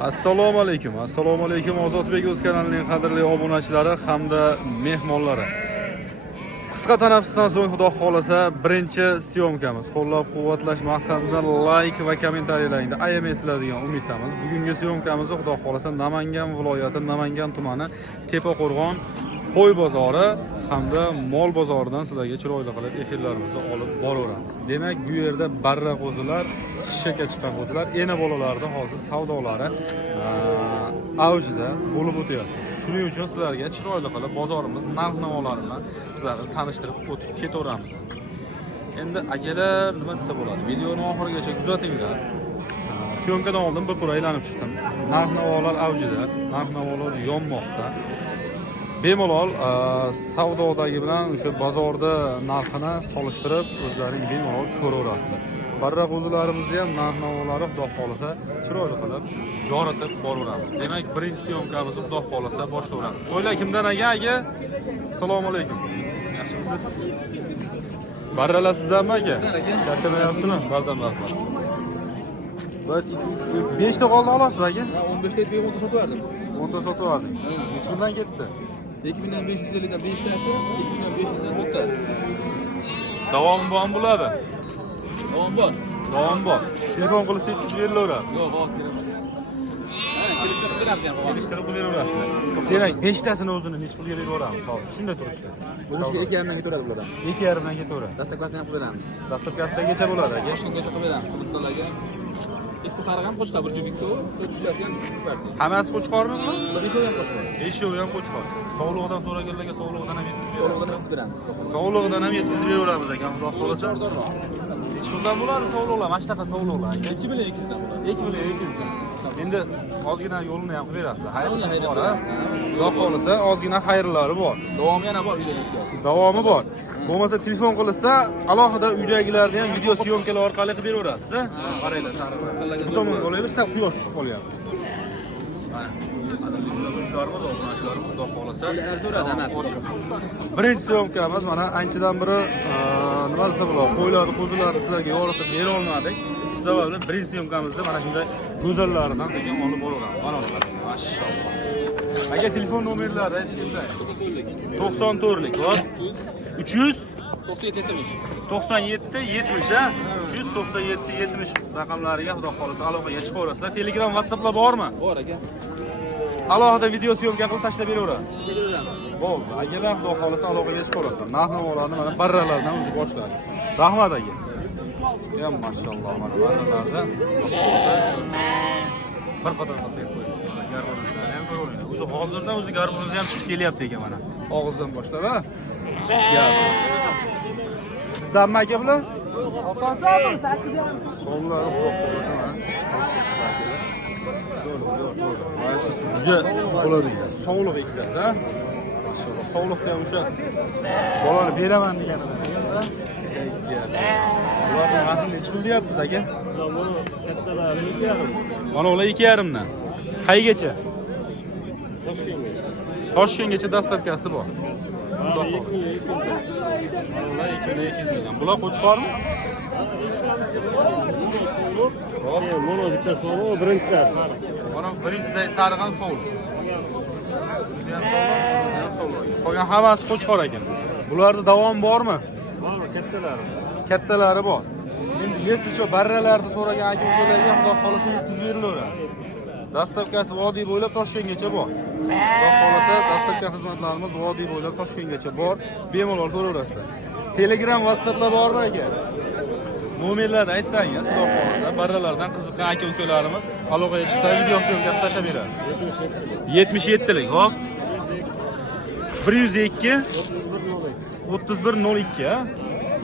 Assalomu alaykum Ozodbek o'z kanalining qadrli obunachilari hamda mehmonlari. Qisqa tanaffusdan so'ng xudo xolasa birinchi syomkamiz. Qo'llab-quvvatlash maqsadida like va kommentariyalarni ayamaysilar degan umiddamiz. Bugungi syomkamiz xudo xolasa Namangan viloyati, Namangan tumani Tepaqo'rg'on qo'y bozori hamda mol bozoridan sizlarga chiroyli qilib efirlarimizni olib boraveramiz. Demak, bu yerda barra qo'zilar, shishaka chiqqan qo'zilar, ena bolalarida hozir savdolari avjida bo'lib o'tyapti. Shuning uchun sizlarga chiroyli qilib bozorimiz narx-navolarini sizlarni tanishtirib o'tib ketaveramiz. Endi akalar nima desa bo'ladi? Videoni oxirigacha kuzatinglar. Syomkadan oldin bir tur aylanib chiqdim. Narx-navolar avjida, narx-navolar yonmoqda. Bemalol savdodagi bilan o'sha bozorda narxini solishtirib o'zlaring bemalol ko'raverasizlar. Barra qo'zilarimizni ham narx-navolari xudo xolasa chiroyli qilib yoritib boraveramiz. Demak, birinchi syomkamizni xudo xolasa boshlayveramiz. Qo'ylar kimdan aka? Assalomu alaykum. Yaxshimisiz? Barralar sizdanmi aka? Charchalar yaxshimi? Bardan rahmat. 1 2 3 4 5 ta qoldi olasizmi aka? 15 ta 10 ta sotib verdim. 10 ta sotib verdim. Necha puldan ketdi? 2550 dan 5 tasi, 2500 dan 4 tasi. Davomi bormi bo'ladi? Davom bor. Davom bor. Telefon qilsa yetkazib berilaveradi. Yo'q, hozir kerak. Kelishtirib beramiz ham. Kelishtirib beraverasizlar. Demak, 5 tasini o'zini necha pulga beraveramiz hozir? Shunda turishdi. O'zishga 2,5 dan ketaveradi bulardan. 2,5 dan ketaveradi. Dastlabkasini ham qilib beramiz. Dastlabkasigacha bo'ladi aka. Toshkentgacha qilib beramiz. Qiziqlarga. Ikkita sariq ham qo'chqor, bir jubikku, 3 tasi ham partiya. Hammasi qo'chqormi? Beshovi ham qo'chqor. Beshovi ham qo'chqor. Sog'lig'idan so'raganlarga sog'lig'idan ham yetkazib beramiz. Sog'lig'idan ham yetkazib beraveramiz aka. Xudo xolasa arzonroq. Hech qanday bo'ladi sog'lig'lar, mana shunaqa sog'lig'lar aka. 2,200 dan bo'ladi. 2,200 dan. Endi ozgina yo'lini ham qilib berasizlar. Xayrli bor, ha. Xudo xolasa ozgina xayrlari bor. Davomi yana bor videoda. Davomi bor. Bo'lmasa telefon qilsa, alohida uydagilarni ham video syomkalar orqali qilib beraverasiz, ha? Qaranglar, sariqlar. Bu tomonga olaversa quyosh chiqib qolyapti. Mana, qadrli kuzatuvchilarimiz, obunachilarimiz xudo xolasa so'radi emas. Birinchi syomkamiz mana anchadan beri nima desa bo'ladi, qo'ylarni, qo'zilarni sizlarga yoritib bera olmadik. Shu sababli birinchi syomkamizda mana shunday go'zallaridan degan olib boraveramiz. Mana ular. Mashalloh. Aka telefon nomerlari aytsangiz. 94lik bor. 300 97 70 ha? 397 70 raqamlariga xudo xolasa aloqaga chiqaverasizlar. Telegram, WhatsApplar bormi? Bor aka. Alohida video syomka qilib tashlab beraverasiz. Bo'ldi. Akalar xudo xolasa aloqaga chiqaverasizlar. Narx-navolarni mana barralardan o'zi boshladi. Rahmat aka. Ya mashalloh, mana barralardan bir qator qilib qo'yishdi. Garmonlar ham ko'raveradi. O'zi hozirdan o'zi garmonimiz ham chiqib kelyapti ekan mana. Og'izdan boshlab, ha? Sizdanmi aka bular? Sonlari xudo xolasa mana. Juda bo'ladi. Sog'liq eksilasiz, ha? Mashalloh. Sog'liqda ham o'sha bolani beraman deganidan. Ularning narxini necha pul deyapsiz aka? Mana kattalari 2,5. Mana ular 2,5 dan. Qaygacha? Toshkentgacha. Toshkentgacha dastlabkasi bor. Mana 2,200. Ular 2,200 dan. Bular qo'chqormi? Mana bitta so'roq, birinchisi sariq. Mana birinchisidagi sariq ham sog'liq. O'zi ham sog'liq. Qolgan hammasi qo'chqor ekan. Bularda davom bormi? Mana kattalari. Kattalari bor. Endi leslicho barralarni so'ragan aka-ukalarga xudo xolasa yetkazib berilaveradi. Dastlabkasi vodiy bo'ylab Toshkentgacha bor. Xudo xolasa dastlabki xizmatlarimiz vodiy bo'ylab Toshkentgacha bor. Bemalol ko'raverasizlar. Telegram, WhatsApplar bormi aka? Nomerlarni aytsangiz, xudo xolasa barralardan qiziqqan aka-ukalarimiz aloqaga chiqsa video syomka tashlab berasiz. 77lik, hop. 102 3102, ha?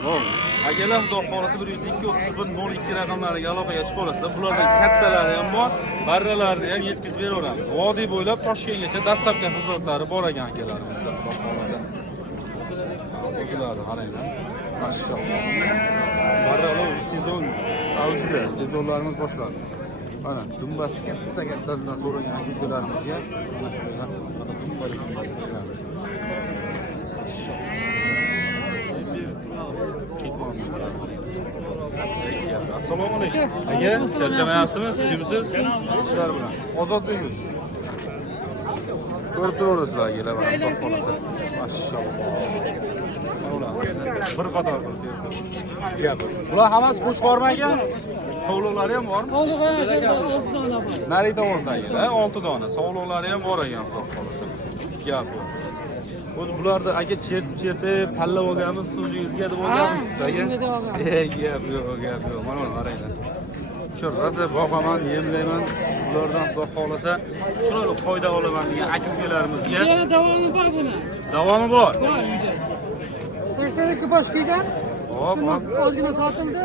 Hop. Akalar xudo xolasa 102 3102 raqamlariga aloqaga chiqaverasizlar. Bulardan kattalari ham bor, barralarni ham yetkazib beraveramiz. Vodiy bo'ylab Toshkentgacha dastlabki xizmatlari bor ekan akalarimizda, xudo xolasa. O'zlari qaranglar. Mashalloh. Barralar sezon avjida, sezonlarimiz boshlandi. Mana dumbasi kattasidan so'ragan aka-ukalarimizga dumbali xizmat beramiz. Mashalloh. Ketmon. Assalomu alaykum. Aka, charchamayapsizmi? Suyimsiz? Ishlar bilan. Ozodbek o'z. Ko'rib turaverasizlar, akalar mana Xudo xolasa. Mashalloh. Bir qator qilib. Bular hammasi qo'chqormi ekan? Sovliqlari ham bormi? Sovliq 6 dona bor. Nari tomondagi, 6 dona. Sovliqlari ham bor ekan, Xudo xolasa. Gap yo'q. O'z bularda aka chertib, tanlab olganmiz, suvingizga deb olganmiz aka. Gap yo'q. Mana qaranglar. Shu rosa boqaman, yemlayman. Ulardan Xudo xolasa, chiroyli foyda olaman degan aka-ukalarimizga. Yana davomi bor buni. Davomi bor. Bor uyda. 82 bosh kelgan. Hop, hop. Ozgina sotildi.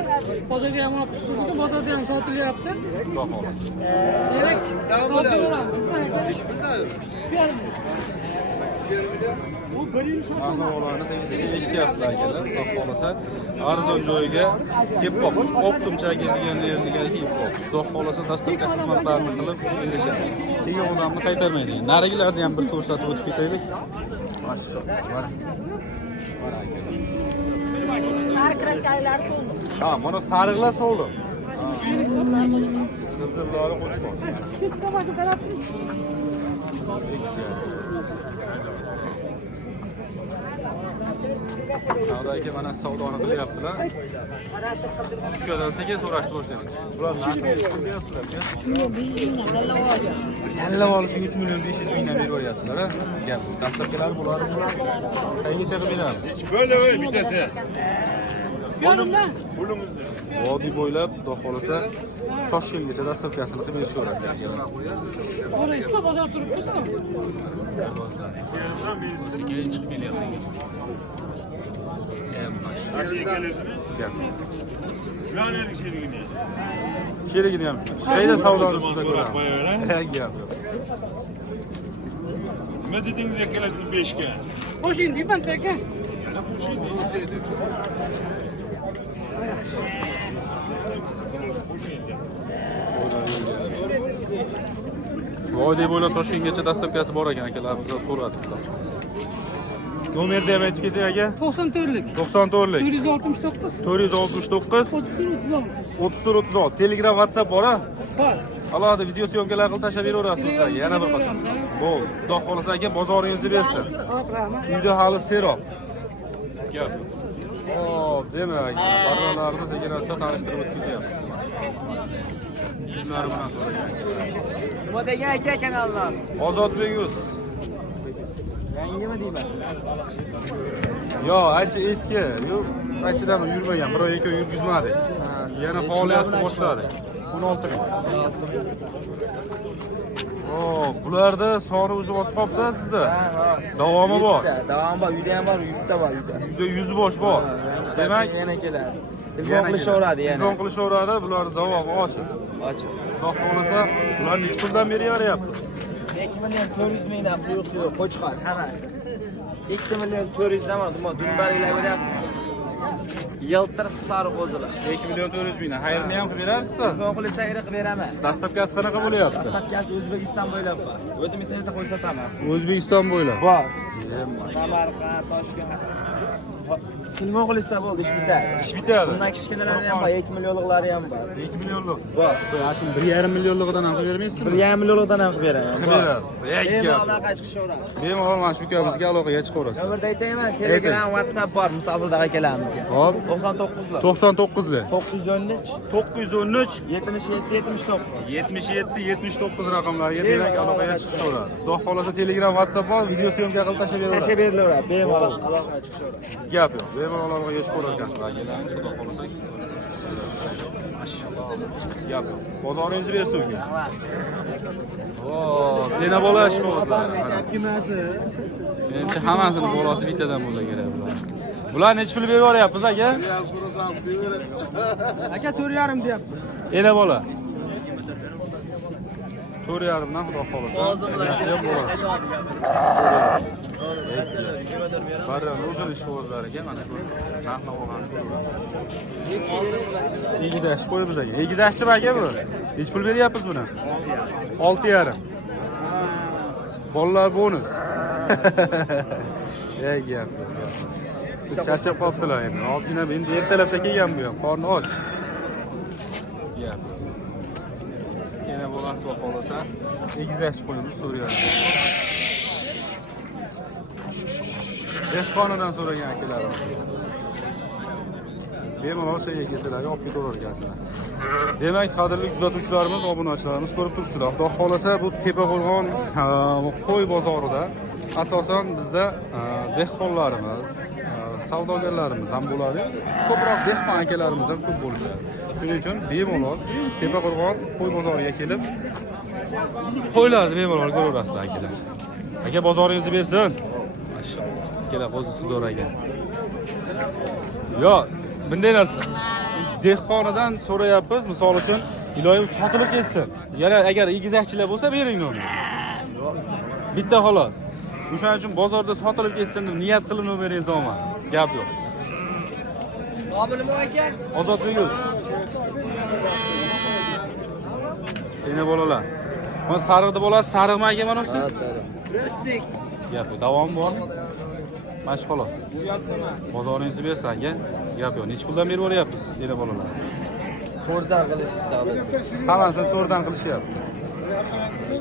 Bozorga ham olib chiqdik. Bozorda ham sotilyapti. Xudo xolasa. Demak, sotilaveramiz. Ahmoqlarni sekin eshityapsizlar akalar, Xudo xolasa. Arzon joyiga kelib qolamiz. Optimcha kelgan yerga kelib qolamiz. Xudo xolasa dastlabki xizmatlarni qilib berishadi. Keyin odamni qaytarmaydi. Narigilarni ham bir ko'rsatib o'tib ketaylik. Mashalloh. Sariq kraskalar so'ldi. Ha, mana sariqlar sovliq. Qizillar qo'shgan. Qizillari qo'chqor. Savdo aka mana savdoni qilyaptilar. Ukadan sekin so'rashni boshladik. Bular narxi nechta deyapsizlar aka? 3 million 500 mingdan tanlab olish. Tanlab olishing 3 million 500 mingdan berib qo'yapsizlar, ha? Gap. Dastlabkilar bular. Qayergacha qilib beramiz? Böyle bitese. Yanımda. Vodiy bo'ylab, Xudo xolasa, Toshkentgacha dastlabkasini qilib berishaveradi. Buni işte bozor turibmiz-ku. Sekin chiqib kelyapti. Gap. Şuanın içeriğini. Sherigini ham shu. Shayda savdoni ustida So'rab ko'ramiz. qo'yaveradi. Gap yo'q. Nima dedingiz kelasiz 5 ga? Qo'shing deyman aka. Vodiy bo'ylab Toshkentgacha dastlabkasi bor ekan akalar, bizdan so'radik. Nomerni ham aytib keting aka. 94lik. 94lik 469 469 34 3436. Telegram, WhatsApp bor, ha? bor. Alohida video syomkalar qilib tashlab beraverasiz sizlarga. Yana bir qator. Bo'l. Xudo xolasa aka, bozoringizni bersin. Hop, rahmat. Uyda hali seroq. Gap. Hop, demak, barralarni sekin-asta tanishtirib o'tib ketyapmiz. Yuzlari bilan so'ragan. Nima degan aka kanallar? Ozodbek o'z. Yangimi deyman? Yo, ancha eski. Yo'q, anchadan yurmagan. Bir oy, 2 oy yurgizmadik. Yana faoliyatni boshladik. 16 ming. Hop, bularda soni o'zi oz qolibdi sizda. Davomi bor. Davomi bor, uyda ham bor, 100 ta bor uyda. Uyda 100 bosh bor. Demak, yana keladi. Telefon qilishaveradi yana. Telefon qilishaveradi, bularning davomi ochiq. Ochiq. Xudo xolasa, ularni necha puldan beraveryapmiz? 2 million 400 mingdan quyuq qo'chqor hammasi. 2 million 400 dan nima dumbarlar berasiz? Yiltir hisobi qo'zilar. 2 million 400 mingdan. Xayrini ham qilib berarsiz? Telefon qilsa qilib beraman. Dastlabkasi qanaqa bo'lyapti? Dastlabkasi O'zbekiston bo'ylab bor. O'zim internetda ko'rsataman. O'zbekiston bo'ylab. Bor. Samarqand, Toshkent. Telefon qilsa bo'ldi, ish bitadi. Ish bitadi. Bundan kichkinalari ham bor, 2 millionliklari ham bor. 2 millionlik. Bor. Yashin 1,5 millionligidan ham qilib bermaysizmi? 1,5 milliondan ham qilib beraman. Qilib berasiz. Bemalol aloqa chiqishaveradi. Bemalol mana shu ukamizga aloqaga chiqaverasiz. Nomerda aytayman, Telegram, WhatsApp bor, musobaqaga akalamizga. Hop. 99lar. 99lar. 913 913 77 79. 77 79 raqamlarga demak aloqaga chiqaveradi. Xudo xolasa Telegram, WhatsApp bor, video syomka qilib tashlab Tashlab beraveradi. berilaveradi. Bemalol aloqaga chiqishaveradi. Gap yo'q. Bemalol aloqaga chiqaverasizlar. Xudo xolasa. Mashalloh. Gap yo'q. Bozoringizni bersin uka. Hop, yana bola ishqibozlar. Menimcha hammasini bolasi bittadan bo'lsa kerak bular. Bular necha pul berib yuboryapmiz aka? Aka 4,5 deyapmiz. Yana bola. 4,5 dan xudo xolasa. Narsa ham bo'ladi. Barran o'zini ishqibozlariga mana shu narxni olgan. Egizakchi qo'yib biz aka. Egizakchimi aka bu? Nech pul beryapmiz buni? 6,5. Bolalar bonus. Ey gap. Charchab qolibdilar endi. Ozgina endi ertalabda kelgan bu ham, qorni och. Xudo xolasa egizakchi qo'yimiz so'rayapti. Dehqonidan so'ragan akalarim. Bemalol shayga kelsalarga olib ketaver ekansiz. Demak, qadrli kuzatuvchilarimiz, obunachilarimiz ko'rib turibsizlar. Xudo xolasa bu Tepaqo'rg'on qo'y bozorida asosan bizda dehqonlarimiz, savdogarlarimiz ham bo'ladi. Ko'proq dehqon akalarimiz ham ko'p bo'ladi. Shuning uchun bemalol Tepaqo'rg'on qo'y bozoriga kelib qo'ylarni bemalol ko'raverasizlar akalar. Aka bozoringizni bersin. Mashalloh. Akalar qo'zisi zo'r ekan. Yo, bunday narsa. Dehqonidan so'rayapmiz, misol uchun, iloyim sotilib ketsin. Yana agar egizakchilar bo'lsa, bering uni. Bitta xolos. O'shaning uchun bozorda sotilib ketsin deb niyat qilib nomeringizni olmang. Gap yo'q. Nomim aka? Ozodbek o'z. Yana bolalar. Mana sariqda bo'ladi, sariqmi aka mana shu? Ha, sariq. Rustik. Gap yo'q, davom bor. Mash xolos. Bozoringizni bersan aka. Gap yo'q. Nech puldan berib olyapsiz? Yana bolalar. To'rdan qilishdi. Hammasini to'rdan qilishyapti.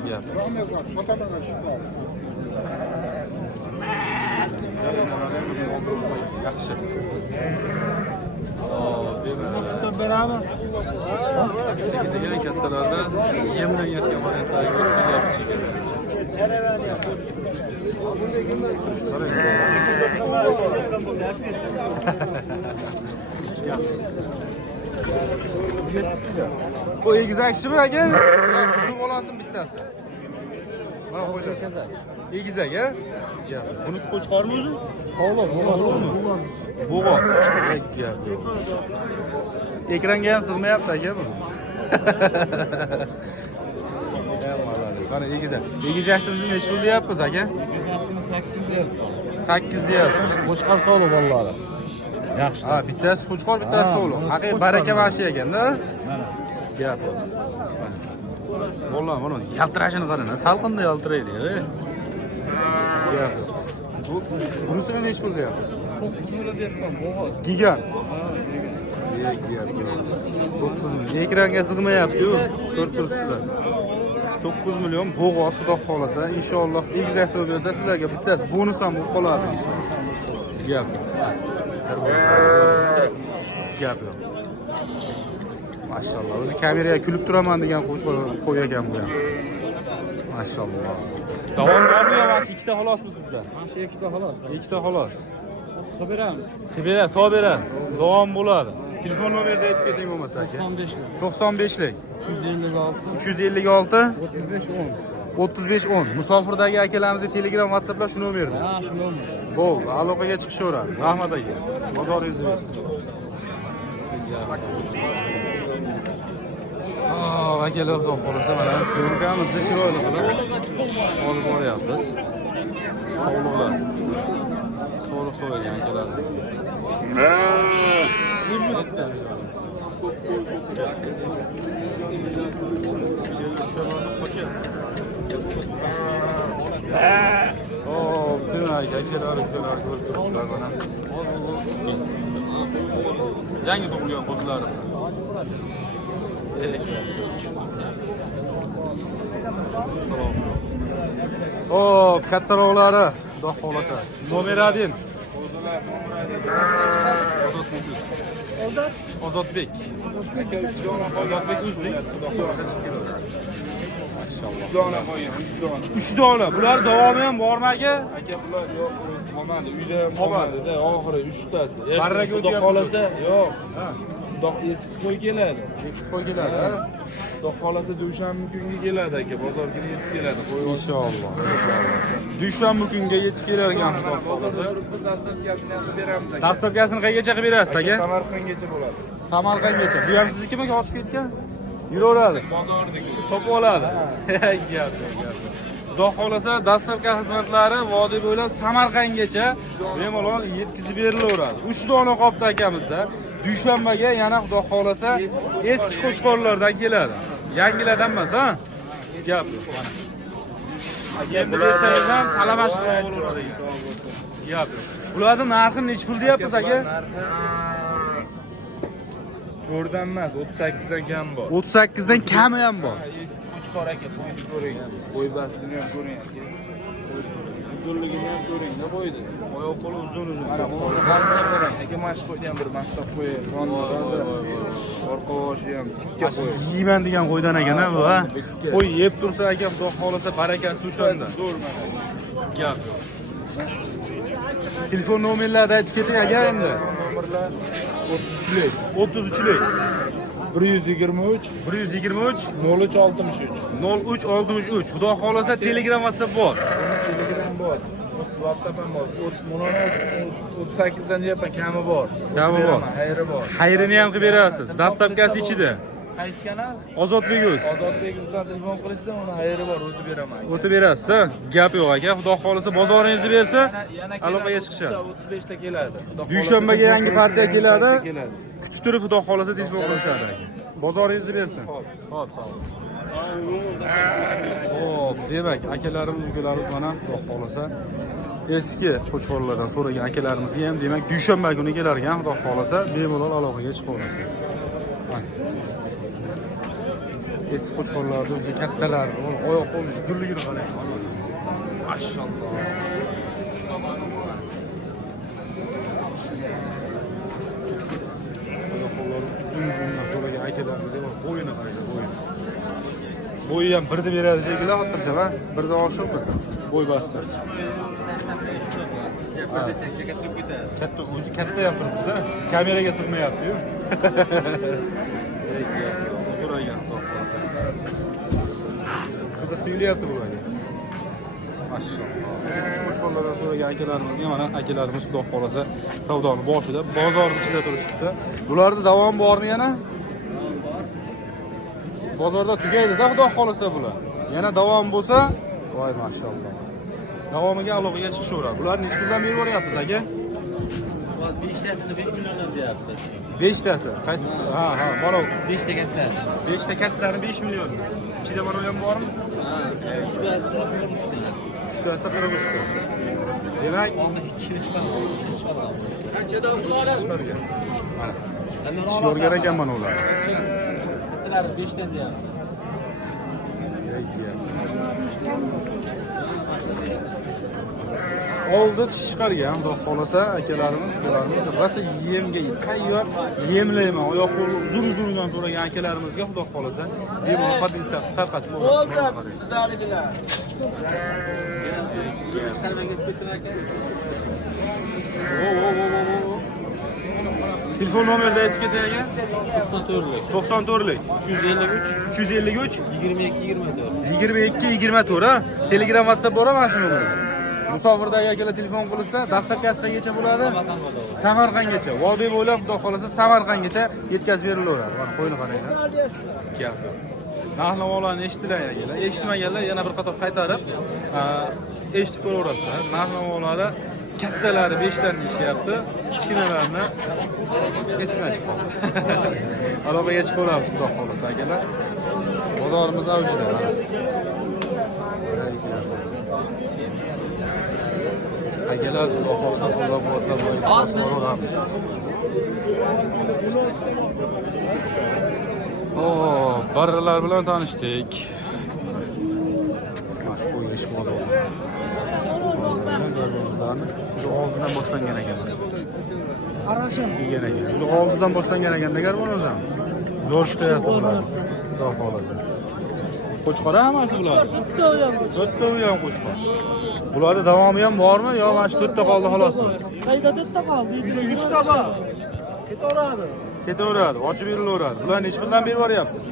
Gap. Yaxshi. Berami? Sekiziga kattalarda yemlanayotgan variantlarga o'tyapti shekilli. Bu egizakchimi aka? Buni olasizmi bittasi? Mana qo'ylar. Egizak, a? Bunisi qo'chqormi o'zi? Sog'lom, sog'lommi? Bo'g'oq. Ekranga ham sig'mayapti aka bu. Mana egizak. Egizakchimizni nech pul deyapmiz aka? Egizakchini 8 deyapsiz. Qo'chqor sog'lom bolalar. Yaxshi. Ha, bittasi qo'chqor, bittasi sog'lom. Haqiqiy baraka mana shu ekanda. Mana. Gap. Bolalar mana yaltirashini qarang, salqinda yaltiraydi. Gap. Bunisini nech pul deyapsiz? 9 million deyapman, bo'g'oz. Gigant. Ekranga sig'mayapti-yu, ko'rib turibsizlar. 9 million bo'g'oz xudo xolasa, inshaalloh egizak to'y bersa sizlarga bittasi bonus ham bo'lib qoladi inshaalloh. Gap. Gap yo'q. Mashalloh, o'zi kameraga kulib turaman degan qo'y ekan bu ham. Mashalloh. Davom bormi yo mana ikkita xolosmi sizda? Mana shu ikkita xolos. Ikkita xolos. Qilib beramiz. Beramiz, to beramiz. Davom bo'ladi. Telefon nomerni aytib keting bo'lmasa aka. 95 lik. 95lik 356 356 3510. Musofirdagi akalarimizga Telegram, WhatsApplar shu nomerda. Ha, shu nomer. Bo'l, aloqaga chiqishaveradi. Rahmat aka. Bozoringizni bersin. Akalar xudo xolasa mana syomkamizni chiroyli qilib olib boryapmiz. Sog'liqlar. Sog'liq so'ragan akalar. Bütün akalar ko'rib turibsizlar mana. Yangi tug'ilgan qo'zilar. Hop, kattaroqlari, xudo xolasa. Nomer 1. Ozodbek. Ozodbek o'zbek. Xudo xolasa chiqadi. Mashalloh. 3 dona qo'ying, 3 dona. 3 dona. Bular davomi ham bormi aka? Aka bular yo'q, qolmadi. Uyda qolmadi-da, oxiri 3 tasi. Barraga Xudo o'tyapti. xolasa, yo'q. Ha. Xudo eski qo'y keladi. Eski qo'y keladi, ha? Xudo xolasa dushanba kunga keladi aka, bozor kuni yetib keladi. Qo'y Inshaalloh. Dushanba kunga yetib kelar ekan xudo xolasa. biz dastavkasini ham beramiz aka. Dastavkasini qayergacha qilib berasiz aka? Samarqandgacha bo'ladi. Samarqandgacha. Bu ham siznikimi yoki ketgan? Yuraveradi. Bozorniki. Topib oladi. Gap. Xudo xolasa dastavka xizmatlari vodiy bo'ylab Samarqandgacha bemalol yetkazib berilaveradi. 3 dona qopda akamizda. Dushanbaga yana xudo xolasa eski qo'chqorlardan keladi. Yangilardan emas, ha? Gap yo'q. Endi bersangiz ham talamash qilib bo'laveradi ekan. Gap yo'q. Bularni narxi nech pul deyapsiz aka? 4dan emas, 38 dan kam bor. 38 dan kami ham bor. Eski qo'chqor aka, qo'yni ko'ring. Qo'y bastini ham ko'ring aka. Uzunligini ham ko'ring, nima qo'ydi? Oyoq qo'li uzun. Mana buni g'alati ko'ring. Aka mana shu qo'ydan bir maqtab qo'yib, qonni orqa boshi ham tikka qo'y. Yeyman degan qo'ydan ekan bu, ha. Qo'y yeb tursa aka, xudo xolasa barakasi o'shanda. Zo'r mana. Gap yo'q. Telefon nomerlarni aytib keting aka endi. Nomerlar 33lik 33lik 123 123 0363. 0363. Xudo xolasa Telegram, WhatsApp bor. Telegram bor. WhatsApp ham bor. Buni 38 dan deyapman, kami bor. Kami bor. Xayri bor. Xayrini ham qilib berasiz. Dastavkasi ichida. Qaysi kanal? Ozodbek o'z. Ozodbek o'zdan telefon qilishsa, uni xayri bor, o'tib beraman. O'tib berasiz, ha? Gap yo'q aka. Xudo xolasa bozoringizni bersa, Yana aloqaga chiqishadi. 35 ta keladi. Dushanbaga yangi partiya keladi. Kutib turib xudo xolasa telefon qilishadi aka. Bozoringizni bersin. Xo'p. Xo'p, demak, akalarimiz, ukalarimiz mana xudo xolasa eski qo'chqorlardan so'ragan akalarimizni ham demak dushanba kuni kelar ekan, xudo xolasa bemalol aloqaga chiqa olasiz. Eski qo'chqorlarning o'zi kattalar, oyoq qo'l uzunligini qarang. Mashalloh. Oyoq qo'llari uzun-uzundan so'ragan akalarimiz ham bo'yini qarang, bo'yini. Bo'yi ham birni beradi shekilli, xotirjam, ha? Birdan oshirdi. Bo'y bastır. Katta, o'zi katta ham turibdi-da. Kameraga sig'mayapti-yu. So'ragan. Qiziq tuyulyapti bularga. Mashalloh. Eski qo'chqorlardan so'ragan akalarimizga mana akalarimiz xudo xolasa savdoni boshida, bozorning ichida turishibdi. Bularda davom bormi yana? Bozorda tugaydi-da, xudo xolasa bular. Yana davom bo'lsa, voy mashalloh. Davomiga aloqaga chiqishaveradi. Bularni necha puldan berib boryapmiz aka? 5tasini 5 milliondan deyapti. 5tasi. Qaysi? Ha, mana 5 ta katta. 5 ta kattani 5 million. Ichida mana u ham bormi? Ha, 3tasi 43 ta. 3tasi 43 ta. Demak, qanchada ular? chiqargan. Chiqargan ekan mana ular. Kattalari 5 ta deyapti. Oldi chiqargan, xudo xolasa akalarimiz rosa yemga tayyor yemlayman. Oyoq qo'li uzun-uzundan so'ragan akalarimizga xudo xolasa bemalol potensial tarqatib qo'yadi. Bizlarnikilar. Telefon nomerni aytib keting aka. 94lik. 94lik 353 353 22 24. 22 24, ha? Telegram, WhatsApp bor mana shuni. Musofirdagi akalar telefon qilsa, dastavkasi qayergacha bo'ladi? Samarqandgacha. Vodiy bo'ylab xudo xolasa Samarqandgacha yetkazib berilaveradi. Mana qo'yni qaranglar. Gap yo'q. Narx-navolarni eshitdilar akalar. Eshitmaganlar yana bir qator qaytarib, eshitib ko'raverasizlar. Narx-navolari kattalari 5 dan deyishyapti, kichkinalarni esmashib qoldi. Aloqaga chiqaveramiz xudo xolasa akalar. Bozorimiz avjida. Akalar xudo xolasa qo'llab-quvvatlab boramiz. Barralar bilan tanishdik. Mashhur ish bozori. Shu og'zidan boshlangan ekan. Arashim. Yegan ekan. Shu og'zidan boshlangan ekan, degar buni o'zim. Zo'r chiqyapti bular. Xudo xolasa. Qo'chqor hammasi bular. To'rtta u ham qo'chqor. Bularda davomi ham bormi yo mana shu 4 ta qoldi xolosmi? Qayda 4 ta qoldi? 100 ta bor. Ketaveradi, ochib berilaveradi. Bular necha puldan berib boryapmiz?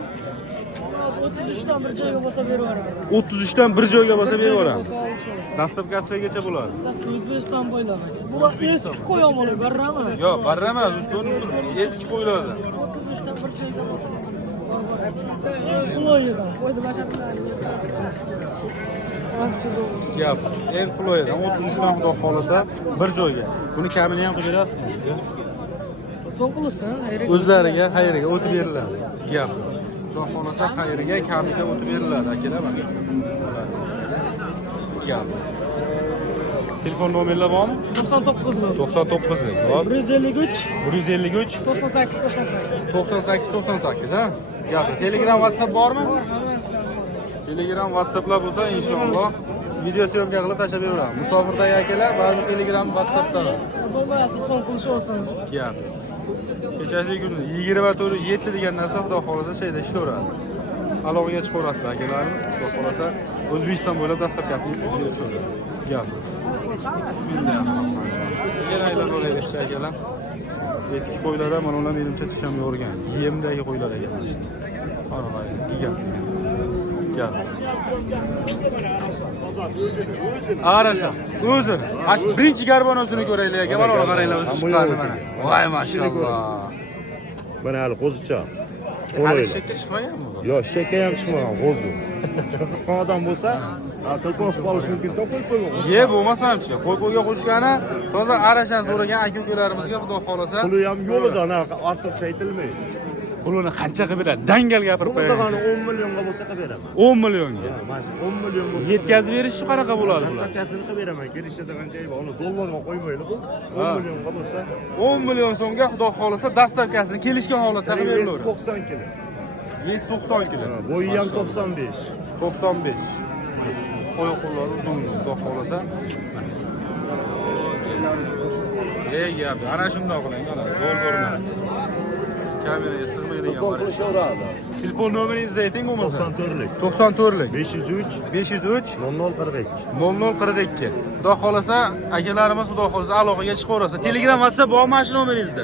33 dan bir joyga bo'lsa beraveradi. 33 dan bir joyga bo'lsa beraveramiz. Dastavkasi qayergacha bo'ladi? 105 dan bo'yladi. Bular eski qo'yam bo'ladi, barrama. Yo'q, barra emas, eski qo'yiladi. 33 dan bir joyga bo'lsa. Qo'ydim, qo'ydim mashatlarni. Gap, eng qulaydan 33 dan xudo xolasa bir joyga. Buni kamini ham qilib berasizmi? Son qilsin, O'zlariga, xayriga o'tib beriladi. Gap. Xudo xolasa xayriga kamiga o'tib beriladi, akalar. Gap. Telefon nomerlar bormi? 99 lik. 99 lik. Hop. 153 153 98 98. 98 98, ha? Gap. Telegram, WhatsApp bormi? Telegram, WhatsApplar bo'lsa inshaalloh video syomka qilib tashlab beraveramiz. Musofirdagi akalar ba'zi Telegram, WhatsAppdan. Bo'lmaydi, telefon qilish olsin. Gap. Kechasi kuni 24:07 degan narsa xudo xolasa şeyda ishlayveradi. Aloqaga chiqaverasizlar akalarim. Xudo xolasa O'zbekiston bo'ylab dastavkasini yetkazib berishadi. Gap. Bismillahirrohmanirrohim. Yana aylanib olaylik akalar. Eski qo'ylar ham mana ular menimcha tishamga o'rgan. Yemdagi qo'ylar ekan mana shu. Qarag'ay, gigant. Gap. Arasha, o'zi. Ash birinchi garbonosini ko'raylik aka. Mana ular qaranglar o'zi chiqqani mana. Voy mashalloh. Mana hali qo'zicha. Hali shakka chiqmaganmi bu? Yo'q, shakka ham chiqmagan, qo'zi. Qiziqqan odam bo'lsa, telefon qilib olish mumkin, qo'y qo'ygan. Ye, bo'lmasamchi, qo'y-qo'yga qo'shgani, to'g'ri arashan so'ragan aka-ukalarimizga xudo xolasa. Puli ham yo'lida, ortiqcha aytilmaydi. Pulini qancha qilib beradi? Dangal gapirib qo'yadi. Pulni 10 millionga bo'lsa qilib beraman. 10 millionga. Mana 10 million bo'lsa. Yetkazib berish qanaqa bo'ladi bular? Dastavkasini qilib beraman. Kelishda qancha joyi bor. Uni dollarga qo'ymaydi bu. 10 millionga bo'lsa, 10 million so'mga xudo xolasa dastavkasini kelishgan holatda qilib berilaveradi. 90 kilo. 190 kilo. Bo'yi ham 95. 95. Oyoq qo'llari uzun, xudo xolasa. Ey gap, ana shundoq qiling, mana zo'r ko'rinadi. Kameraga sig'maydigan bor. Telefon nomeringizni ayting bo'lmasa. 94lik. 94lik. 503 503 0042. 0042. Xudo xolasa akalarimiz xudo xolasa aloqaga chiqaverasa. Telegram, WhatsApp bormi shu nomeringizda?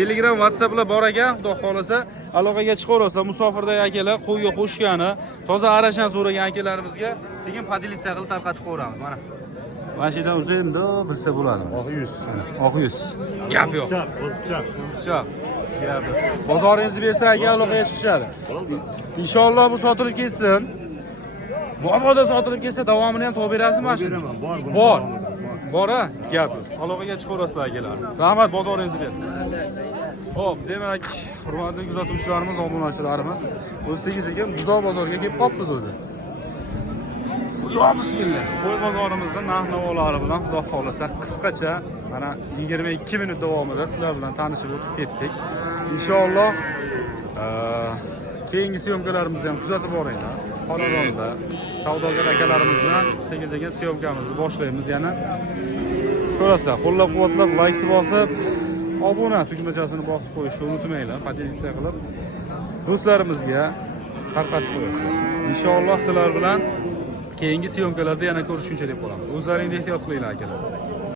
Telegram, WhatsApplar bor ekan, xudo xolasa aloqaga chiqaverasizlar. Musofirdagi akalar qo'yga qo'shgani, toza arashan so'ragan akalarimizga sekin podelitsiya qilib tarqatib qo'yamiz. Mana. Mashinadan o'zimda bilsa bo'ladi. Oq 100. Oq 100. Gap yo'q. O'zicha. Qizcha. Gap yo'q. Bozoringizni bersa aka aloqaga chiqishadi. Inshaalloh bu sotilib ketsin. Bu oboda sotilib ketsa davomini ham to'g'ri berasizmi mashina? Beraman, Bor. Bor-a? Gap. Aloqaga chiqaverasizlar akalar. Rahmat, bozoringizni bersin. Xo'p, demak, hurmatli kuzatuvchilarimiz, obunachilarimiz, o'z sekin Buzoq bozoriga kelib qolibmiz o'zi. Yo bismillah. Qo'y bozorimizning narx-navolari bilan xudo xolasa qisqacha mana 22 minut davomida sizlar bilan tanishib o'tib ketdik. Inshaalloh keyingi syomkalarimizni ham kuzatib boringlar. Xonadonda savdogar akalarimiz bilan sekin syomkamizni boshlaymiz yana. Ko'rasizlar, qo'llab-quvvatlab, like bosib, obuna tugmachasini bosib qo'yishni unutmanglar. Podelitsiya qilib do'stlarimizga tarqatib qo'yasizlar. Inshaalloh sizlar bilan keyingi syomkalarda yana ko'rishguncha deb qolamiz. O'zlaringiz ehtiyot qilinglar akalar.